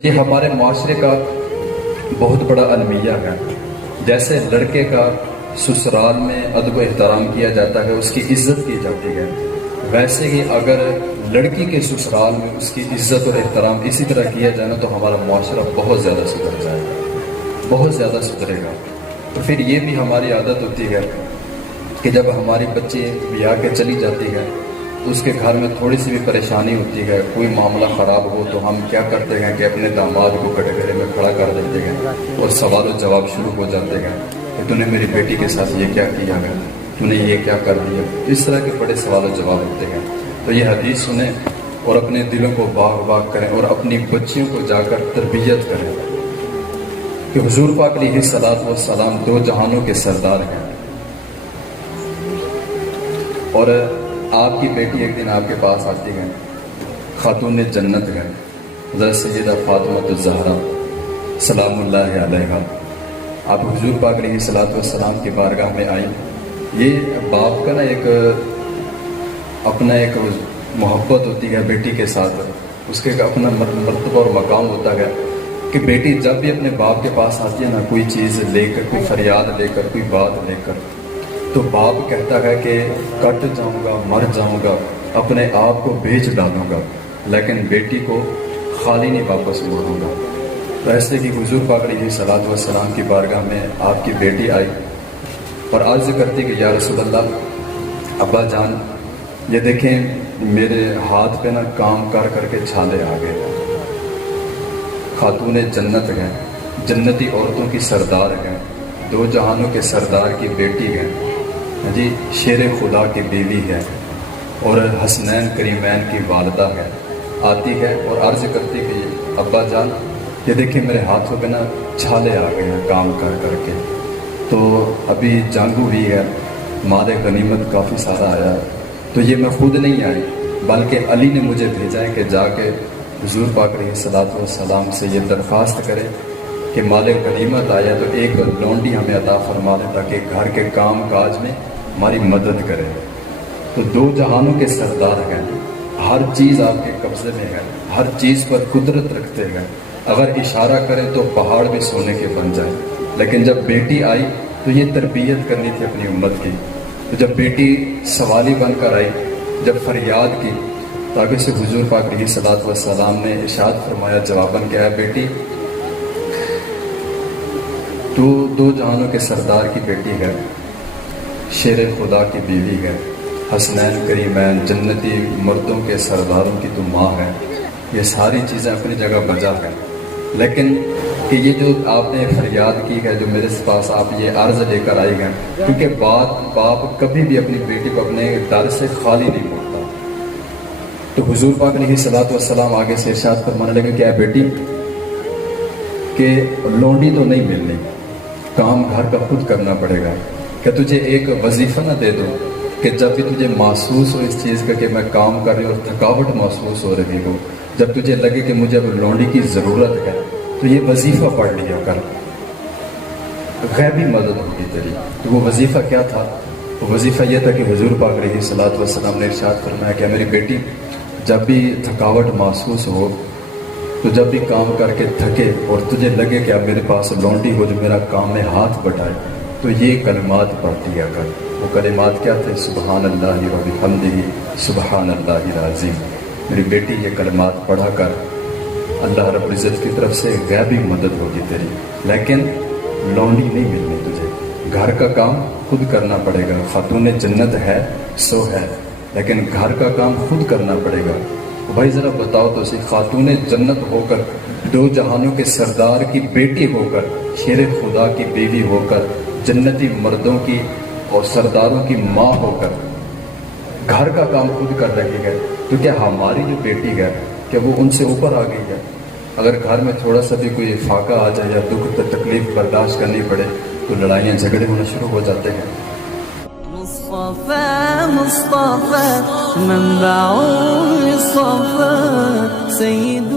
یہ ہمارے معاشرے کا بہت بڑا المیہ ہے۔ جیسے لڑکے کا سسرال میں ادب و احترام کیا جاتا ہے، اس کی عزت کی جاتی ہے، ویسے ہی اگر لڑکی کے سسرال میں اس کی عزت اور احترام اسی طرح کیا جائے نا تو ہمارا معاشرہ بہت زیادہ سدھر جائے گا، بہت زیادہ سدھرے گا۔ تو پھر یہ بھی ہماری عادت ہوتی ہے کہ جب ہماری بچی بیاہ کے چلی جاتی ہے، اس کے گھر میں تھوڑی سی بھی پریشانی ہوتی ہے، کوئی معاملہ خراب ہو تو ہم کیا کرتے ہیں کہ اپنے داماد کو کٹہرے میں کھڑا کر دیتے ہیں اور سوال و جواب شروع ہو جاتے ہیں کہ تو نے میری بیٹی کے ساتھ یہ کیا کیا ہے، تو نے یہ کیا کر دیا۔ اس طرح کے بڑے سوال و جواب ہوتے ہیں۔ تو یہ حدیث سنیں اور اپنے دلوں کو باغ باغ کریں اور اپنی بچیوں کو جا کر تربیت کریں کہ حضور پاک علیہ الصلوۃ والسلام دو جہانوں کے سردار ہیں، اور آپ کی بیٹی ایک دن آپ کے پاس آتی ہے، خاتون جنت ہے، حضرت سیدہ فاطمہ الزہرا سلام اللہ علیہا۔ آپ حضور پاک علیہ الصلوۃ والسلام کی بارگاہ میں آئی۔ یہ باپ کا نا اپنا ایک محبت ہوتی ہے بیٹی کے ساتھ، اس کے اپنا مرتبہ اور مقام ہوتا ہے کہ بیٹی جب بھی اپنے باپ کے پاس آتی ہے نا، کوئی چیز لے کر، کوئی فریاد لے کر، کوئی بات لے کر، تو باپ کہتا ہے کہ کٹ جاؤں گا، مر جاؤں گا، اپنے آپ کو بیچ ڈالوں گا، لیکن بیٹی کو خالی نہیں واپس موڑوں گا۔ تو ایسے کہ حضور پاک علیہ الصلوۃ والسلام کی بارگاہ میں آپ کی بیٹی آئی اور عرض کرتی کہ یا رسول اللہ، ابا جان یہ دیکھیں میرے ہاتھ پہ نا کام کر کر کے چھالے آ گئے۔ خاتون جنت ہے، جنتی عورتوں کی سردار ہے، دو جہانوں کے سردار کی بیٹی ہے جی، شیر خدا کی بیوی ہے اور حسنین کریمین کی والدہ ہے۔ آتی ہے اور عرض کرتی کہ ابا جان یہ دیکھیں میرے ہاتھوں پہ نا چھالے آ گئے ہیں کام کر کر کے، تو ابھی جنگ ہوئی ہے، مال غنیمت کافی سارا آیا، تو یہ میں خود نہیں آئی بلکہ علی نے مجھے بھیجا ہے کہ جا کے حضور پاک علیہ الصلوۃ والسلام سے یہ درخواست کرے کہ مال غنیمت آیا تو ایک لونڈی ہمیں عطا فرما دے تاکہ گھر کے کام کاج میں ہماری مدد کرے۔ تو دو جہانوں کے سردار ہیں، ہر چیز آپ کے قبضے میں ہے، ہر چیز پر قدرت رکھتے ہیں، اگر اشارہ کریں تو پہاڑ بھی سونے کے بن جائے۔ لیکن جب بیٹی آئی تو یہ تربیت کرنی تھی اپنی امت کی، تو جب بیٹی سوالی بن کر آئی، جب فریاد کی تو آگے سے حضور پاک علیہ الصلوۃ والسلام نے ارشاد فرمایا جواباً کہ اے بیٹی، تو دو جہانوں کے سردار کی بیٹی ہے، شیر خدا کی بیوی ہے، حسنین کریمین جنتی مردوں کے سرداروں کی تو ماں ہے۔ یہ ساری چیزیں اپنی جگہ بجا ہے، لیکن کہ یہ جو آپ نے فریاد کی ہے، جو میرے پاس آپ یہ عرض لے کر آئی ہیں، کیونکہ باپ کبھی بھی اپنی بیٹی کو اپنے در سے خالی نہیں موڑتا۔ تو حضور پاک علیہ الصلوۃ والسلام آگے سے ارشاد فرمانے لگے کہ اے بیٹی، کہ لونڈی تو نہیں ملنی، کام گھر کا خود کرنا پڑے گا، کہ تجھے ایک وظیفہ نہ دے دو کہ جب بھی تجھے محسوس ہو اس چیز کا کہ میں کام کر رہی ہوں اور تھکاوٹ محسوس ہو رہی ہو، جب تجھے لگے کہ مجھے اب لونڈی کی ضرورت ہے تو یہ وظیفہ پڑھ لیا کر، غیبی مدد ہوگی تیری۔ تو وہ وظیفہ کیا تھا؟ وہ وظیفہ یہ تھا کہ حضور پاک علیہ الصلوۃ والسلام نے ارشاد فرمایا کہ میری بیٹی، جب بھی تھکاوٹ محسوس ہو، تو جب بھی کام کر کے تھکے اور تجھے لگے کہ اب میرے پاس لونڈی ہو جو میرا کام میں ہاتھ بٹائے، تو یہ کلمات پڑھ دیا کر۔ وہ کلمات کیا تھے؟ سبحان اللہ و بحمدہ سبحان اللہ العظیم۔ میری بیٹی یہ کلمات پڑھا کر، اللہ رب العزت کی طرف سے غیبی مدد ہوگی تیری، لیکن لونڈی نہیں ملنی تجھے، گھر کا کام خود کرنا پڑے گا۔ خاتون جنت ہے سو ہے، لیکن گھر کا کام خود کرنا پڑے گا۔ بھائی ذرا بتاؤ تو صحیح، خاتون جنت ہو کر، دو جہانوں کے سردار کی بیٹی ہو کر، شیر خدا کی بیوی ہو کر، جنتی مردوں کی اور سرداروں کی ماں ہو کر گھر کا کام خود کر رہی ہے، تو کیا ہماری جو بیٹی ہے کہ وہ ان سے اوپر آ گئی ہے؟ اگر گھر میں تھوڑا سا بھی کوئی فاقہ آ جائے یا دکھ تکلیف برداشت کرنی پڑے تو لڑائیاں جھگڑے ہونا شروع ہو جاتے ہیں۔ مصطفى منبع الصفا سيد